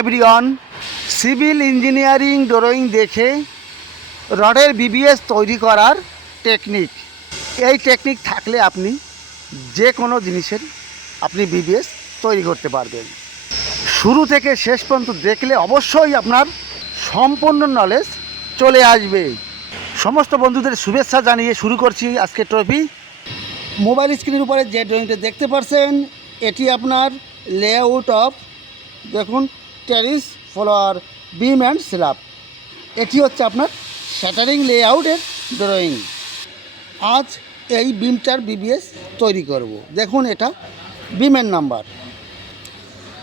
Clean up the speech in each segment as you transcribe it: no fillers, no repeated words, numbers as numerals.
Everyone. Civil engineering drawing দেখে রডের BBS তৈরি করার টেকনিক, এই টেকনিক থাকলে আপনি যে কোনো জিনিসের আপনি বিবিএস তৈরি করতে পারবেন। শুরু থেকে শেষ পর্যন্ত দেখলে অবশ্যই আপনার সম্পূর্ণ নলেজ চলে আসবে। সমস্ত বন্ধুদের শুভেচ্ছা জানিয়ে শুরু করছি আজকে টপিক। মোবাইল স্ক্রিনের উপরে যে ড্রয়িংটা দেখতে পাচ্ছেন এটি আপনার লেআউট অফ, দেখুন, teres floor beam and slab. এটি হচ্ছে আপনার শ্যাটারিং লেআউটের ড্রয়িং। আজ এই বিমটার বিবিএস তৈরি করব। দেখুন, এটা বিমের নাম্বার।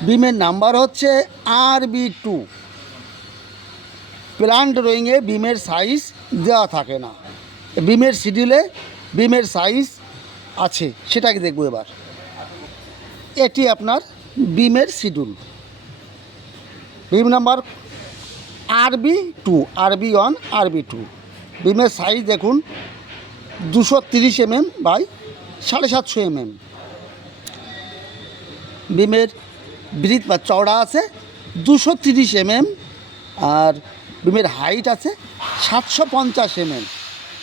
বিমের নাম্বার হচ্ছে RB2। প্ল্যান ড্রয়িংয়ে বিমের সাইজ দেওয়া থাকে না, বিমের শিডিউলে বিমের সাইজ আছে, সেটাকে দেখব এবার। এটি আপনার বিমের শিডিউল, বিম নাম্বার RB2, RB1, RB2। বিমের সাইজ দেখুন 230 mm বাই 750 mm। বিমের ব্রিথ বা চওড়া আছে 230 mm, আর বিমের হাইট আছে 750 mm।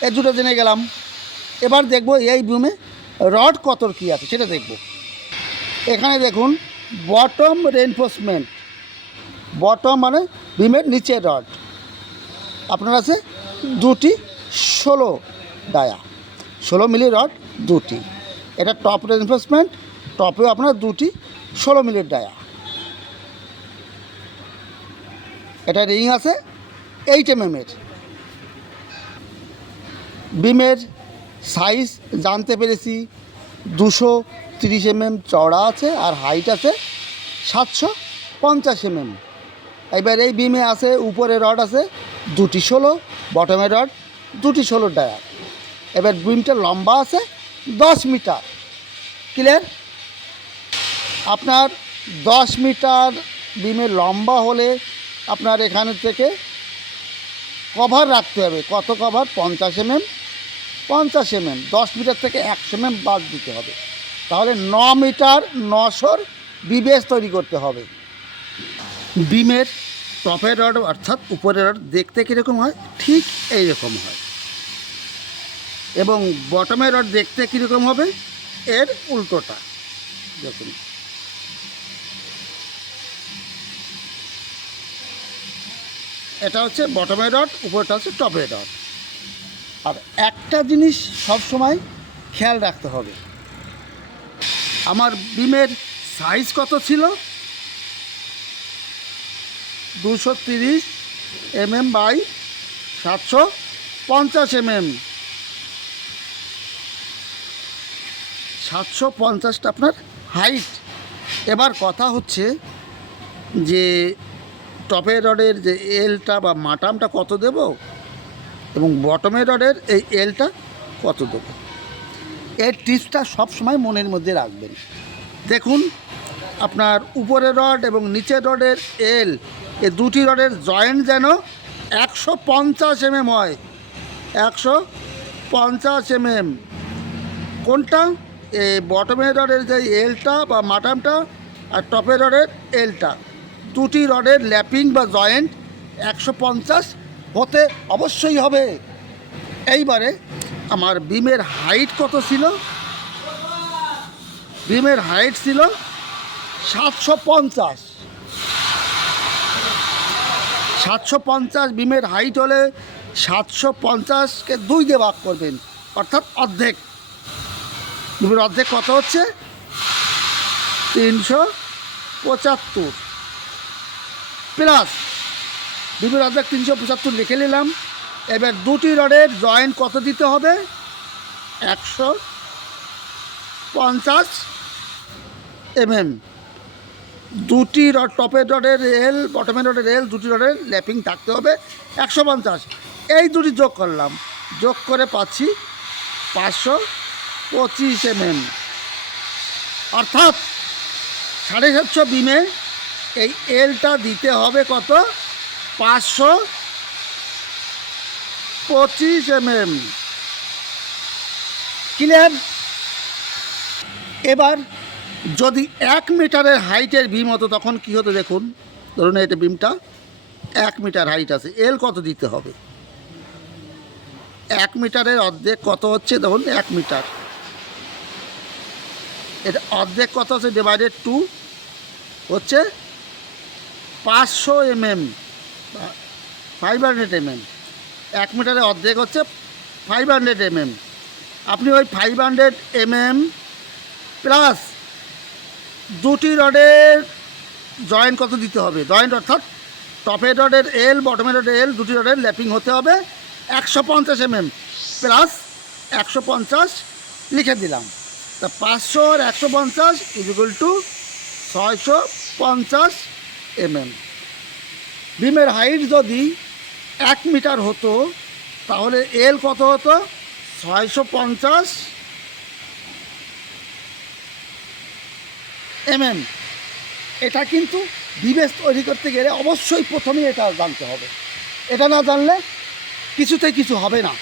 এ দুটো জেনে গেলাম। এবার দেখব এই বিমে রড কতর কী আছে সেটা দেখব। এখানে দেখুন বটম রেনফোর্সমেন্ট, বটম মানে বিমের নিচের রড আপনার আছে দুটি 16 ডায়া, 16 মিলি রড দুটি। এটা টপ রেনফোর্সমেন্ট, টপেও আপনার দুটি 16 মিলির ডায়া। এটা রিং আছে 8 mm এর। বিমের সাইজ জানতে পেরেছি 230 mm চওড়া আছে, আর হাইট আছে 750 mm। এবার এই বিমে আছে উপরে রড আছে দুটি 16, বটমের রড দুটি 16 ডায়া। এবার বিমটা লম্বা আছে 10 মিটার। ক্লিয়ার? আপনার 10 মিটার বিমের লম্বা হলে আপনার এখান থেকে কভার রাখতে হবে। কত কভার? 50 mm। 50 mm 10 মিটার থেকে 100 mm বাদ দিতে হবে, তাহলে 9 মিটার 900 বিবিএস তৈরি করতে হবে। বিমের টপের রড অর্থাৎ উপরের রড দেখতে কীরকম হয়? ঠিক এই রকম হয়। এবং বটমের রড দেখতে কীরকম হবে? এর উল্টোটা। দেখুন, এটা হচ্ছে বটমের রড, উপরটা হচ্ছে টপের রড। আর একটা জিনিস সবসময় খেয়াল রাখতে হবে, আমার বিমের সাইজ কত ছিল? 230 mm বাই 750 mm। 750টা আপনার হাইট। এবার কথা হচ্ছে যে টপের রডের যে এলটা বা মাটামটা কত দেব এবং বটমের রডের এই এলটা কত দেব, এর টিপসটা সবসময় মনের মধ্যে রাখবেন। দেখুন, আপনার উপরের রড এবং নিচের রডের এল, এই দুটি রডের জয়েন্ট যেন 150 mm হয়। 150 mm। কোনটা? এই বটমের রডের যে এলটা বা মাটামটা আর টপের রডের এলটা, দুটি রডের ল্যাপিং বা জয়েন্ট 150 হতে অবশ্যই হবে। এইবারে আমার বিমের হাইট কত ছিল? বিমের হাইট ছিল 750। 750 বিমের হাইট হলে 750কে 2 দিয়ে ভাগ করবেন, অর্থাৎ অর্ধেক। বিমের অর্ধেক কত হচ্ছে? 375 প্লাস বিমের অর্ধেক 375 লিখে নিলাম। এবার দুটি রডের জয়েন্ট কত দিতে হবে? 150 mm। দুটি রড, টপের রডের এল, বটমের রডের এল, দুটি রডের ল্যাপিং থাকতে হবে 150। এই দুটি যোগ করলাম, যোগ করে পাচ্ছি 525 mm। অর্থাৎ 750 বিমে এই এলটা দিতে হবে কত? 525 mm। ক্লিয়ার? এবার যদি 1 মিটারের হাইটের বিম হতো তখন কী হতো দেখুন। ধরুন এটা বিমটা 1 মিটার হাইট আছে, এল কত দিতে হবে? 1 মিটারের অর্ধেক কত হচ্ছে? দেখুন 1 মিটার, এটা অর্ধেক কত হচ্ছে? ডিভাইডেড 2 হচ্ছে 500 mm, 500 mm। 1 মিটারের অর্ধেক হচ্ছে 500 mm। আপনি ওই 500 mm প্লাস দুটি রডের জয়েন্ট কত দিতে হবে? জয়েন্ট অর্থাৎ টপের রডের এল, বটমের রডের এল, দুটি রডের ল্যাপিং হতে হবে 150 mm প্লাস 150 লিখে দিলাম। তা 500 আর 150 ইকুয়াল টু 650 mm। বিমের হাইট যদি 1 মিটার হতো তাহলে এল কত হতো? 650 mm। এটা কিন্তু বিবেস তৈরি করতে গেলে অবশ্যই প্রথমেই এটা জানতে হবে, এটা না জানলে কিছুতেই কিছু হবে না।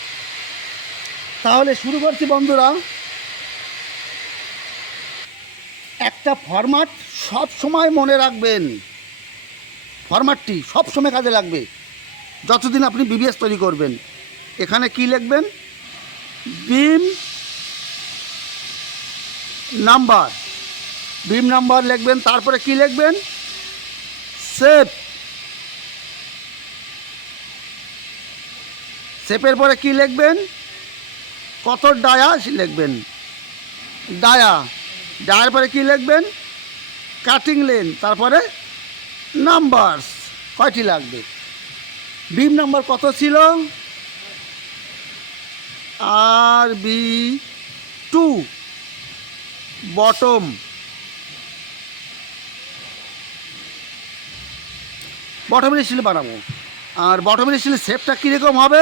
তাহলে শুরু করছি বন্ধুরা। একটা ফরম্যাট সব সময় মনে রাখবেন, ফরম্যাটটি সব সময় কাজে লাগবে যতদিন আপনি বিবিএস তৈরি করবেন। এখানে কি লিখবেন? বিম নাম্বার, বিম নাম্বার লিখবেন। তারপরে কি লিখবেন? শেপ, শেপের পরে কি লিখবেন? কত ডায়া লিখবেন, ডায়া, ডায়ার পরে কি লিখবেন? কাটিং লেন, তারপরে নাম্বারস কয়টি লাগবে। বিম নাম্বার কত ছিল? RB2 বটম, বটমের স্টিল বানাবো। আর বটমের স্টিলের শেপটা কীরকম হবে?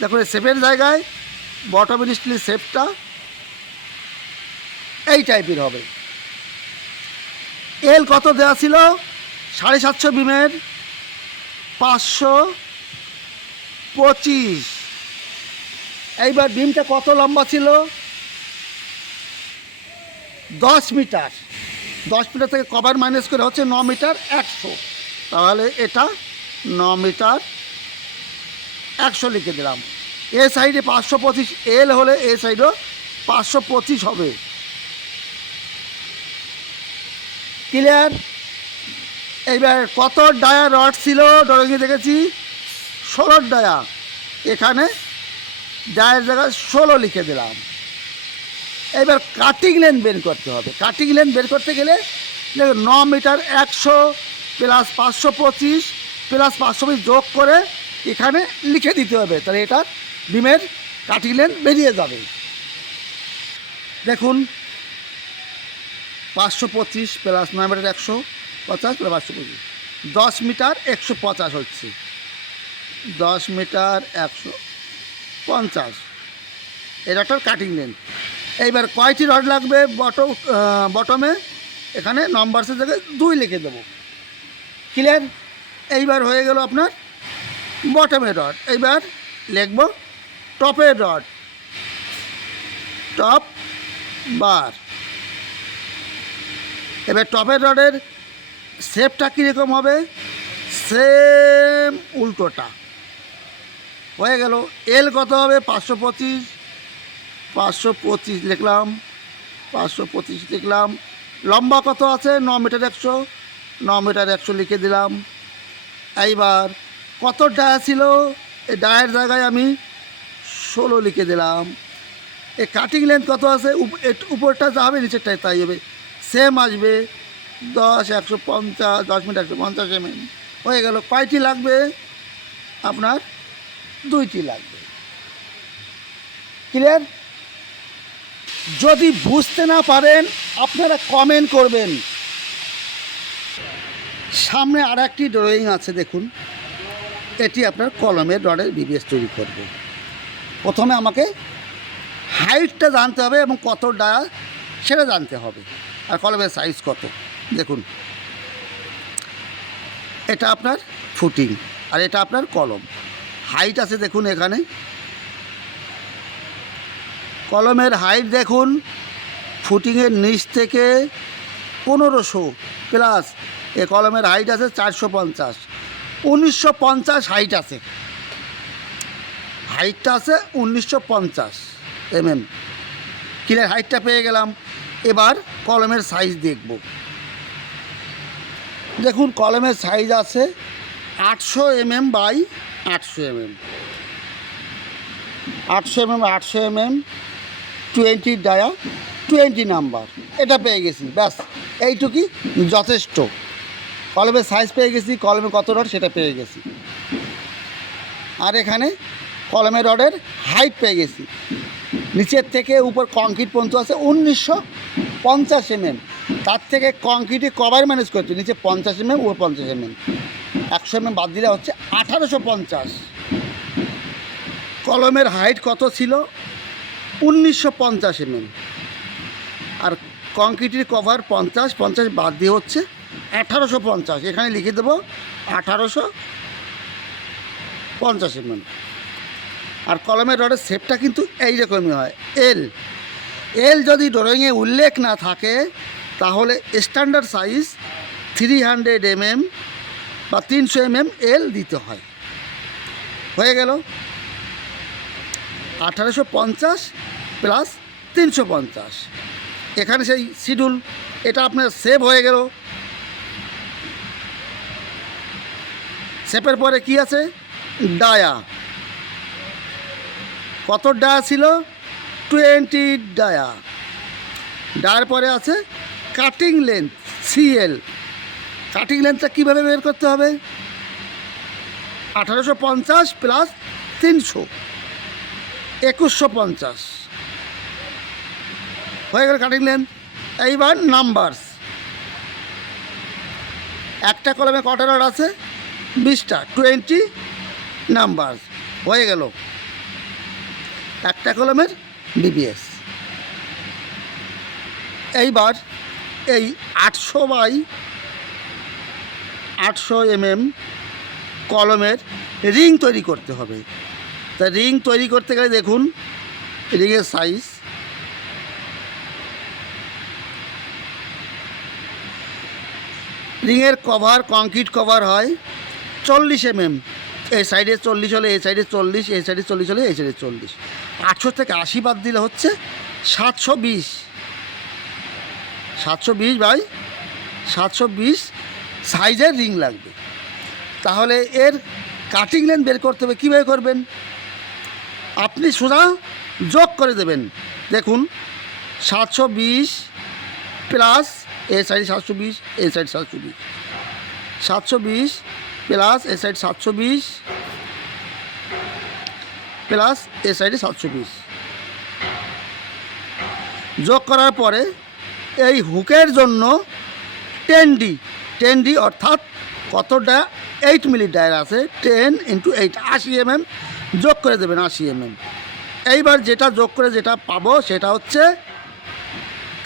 দেখো শেপের জায়গায় বটমের স্টিলের শেপটা এই টাইপের হবে। এল কত দেওয়া ছিল? 750 বিমের 525। এইবার বিমটা কত লম্বা ছিল? 10 মিটার। 10 মিটার থেকে কভার মাইনাস করে হচ্ছে 9 মিটার 100। তাহলে এটা 9 মিটার 100 লিখে দিলাম। এ সাইডে 525 এল হলে এ সাইডও 525 হবে। ক্লিয়ার? এইবার কত ডায়া রড ছিল? ড্রয়িংয়ে দেখেছি 16 ডায়া, এখানে ডায়ের জায়গায় 16 লিখে দিলাম। এবার কাটিং লেন বের করতে হবে। কাটিং লেন বের করতে গেলে 9 মিটার 100 প্লাস 525 প্লাস 520 যোগ করে এখানে লিখে দিতে হবে, তাহলে এটা বিমের কাটিং লেন বেরিয়ে যাবে। দেখুন 525 প্লাস 9 মিটার 150 প্লাস 525 10 মিটার 150 হচ্ছে। 10 মিটার 150 এটা একটা কাটিং লেন। এইবার কয়টি রড লাগবে বটমে? এখানে নম্বরসের জায়গায় 2 লিখে দেবো। ক্লিয়ার? এইবার হয়ে গেল আপনার বটমের রড। এইবার লিখব টপের রড, টপ বার। এবার টপের রডের শেপটা কীরকম হবে? সেম উল্টোটা হয়ে গেল। এল কত হবে? 525, 525 লিখলাম, 525 লিখলাম। লম্বা কত আছে? 9 মিটার 100, 9 মিটার 100 লিখে দিলাম। এইবার কত ডায়া ছিল? এই ডায়ের জায়গায় আমি 16 লিখে দিলাম। এই কাটিং লেন্থ কত আছে? উপরটা যা হবে নিচেরটাই তাই হবে, সেম আসবে। 10 150, 10 মিটার 150 mm হয়ে গেল। কয়টি লাগবে? আপনার 2টি লাগবে। ক্লিয়ার? যদি বুঝতে না পারেন আপনারা কমেন্ট করবেন। সামনে আর একটি ড্রয়িং আছে, দেখুন। এটি আপনার কলমের রডের বিবিএস তৈরি করবে। প্রথমে আমাকে হাইটটা জানতে হবে এবং কত ডায়া সেটা জানতে হবে, আর কলমের সাইজ কত। দেখুন এটা আপনার ফুটিং আর এটা আপনার কলম। হাইট আছে দেখুন, এখানে কলমের হাইট দেখুন ফুটিংয়ের নিচ থেকে 1500 প্লাস এ কলমের হাইট আছে 450, 1950 হাইট আছে, হাইটটা আছে 1950 mm। ক্লিয়ার, হাইটটা পেয়ে গেলাম। এবার কলমের সাইজ দেখব। দেখুন কলমের সাইজ আছে 800 mm by 800 mm, 800 mm 800 mm, 20 dia, 20 number. এটা পেয়ে গেছি, ব্যাস এইটুকুই যথেষ্ট। কলমের সাইজ পেয়ে গেছি, কলমে কত রড সেটা পেয়ে গেছি। আর এখানে কলমের রডের হাইট পেয়ে গেছি, নিচের থেকে উপর কংক্রিট পর্যন্ত আছে 1950 mm। তার থেকে কংক্রিটে কভার ম্যানেজ করছে, নিচে 50 mm, উপর 50 mm, 100 mm বাদ দিলে হচ্ছে 1850। কলমের হাইট কত ছিল? 1950 mm। আর কংক্রিটের কভার 50 বাদ দিয়ে হচ্ছে 1850। এখানে লিখে দেবো 1850 mm। আর কলমের রডের শেপটা কিন্তু এইরকমই হয়, এল। এল যদি ড্রয়িংয়ে উল্লেখ না থাকে তাহলে স্ট্যান্ডার্ড সাইজ 300 mm বা 300 mm এল দিতে হয়। হয়ে গেল 1850 প্লাস 350। এখানে সেই শিডিউল, এটা আপনার সেভ হয়ে গেল। শেপের পরে কি আছে? ডায়া। কত ডায়া ছিল? 20 ডায়া। ডায়ার পরে আছে কাটিং লেন্থ, সিএল। কাটিং লেন্থটা কীভাবে বের করতে হবে? 1850 প্লাস 300, 2150 হয়ে গেল কাটিং লেন্থ। এইবার নাম্বারস। একটা কলমে কটা রড আছে? 20টা, 20 নাম্বার হয়ে গেল একটা কলমের বিবিএস। এইবার এই 800 বাই 800 mm কলমের রিং তৈরি করতে হবে। তা রিং তৈরি করতে গেলে দেখুন রিংয়ের সাইজ, রিংয়ের কভার কংক্রিট কভার হয় 40 mm। এই সাইডে 40 হলে এই সাইডে 40, এই সাইডে 40 হলে এই সাইডে 40। 800 থেকে 80 বাদ দিলে হচ্ছে 720। 720 বাই 720 সাইজের রিং লাগবে। তাহলে এর কাটিং লেন্থ বের করতে হবে। কীভাবে করবেন? আপনি সোজা যোগ করে দেবেন। দেখুন 720 প্লাস এই সাইড 720, এই সাইড 720, 720 প্লাস এ সাইড 720 প্লাস এ সাইডে 720 যোগ করার পরে এই হুকের জন্য 10D অর্থাৎ কতটা 8 মিলি ডায়ার আছে, 10 × 8 80 mm যোগ করে দেবেন, 80 mm। এইবার যেটা যোগ করে যেটা পাবো সেটা হচ্ছে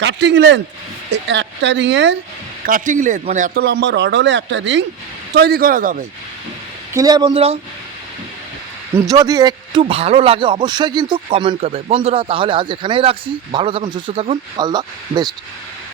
কাটিং লেন্থ। একটা রিংয়ের কাটিং লেন্থ মানে এত লম্বা রড হলে একটা রিং তৈরি করা যাবে। ক্লিয়ার বন্ধুরা? যদি একটু ভালো লাগে অবশ্যই কিন্তু কমেন্ট করবে বন্ধুরা। তাহলে আজ এখানেই রাখছি। ভালো থাকুন, সুস্থ থাকুন, অল দ্য বেস্ট।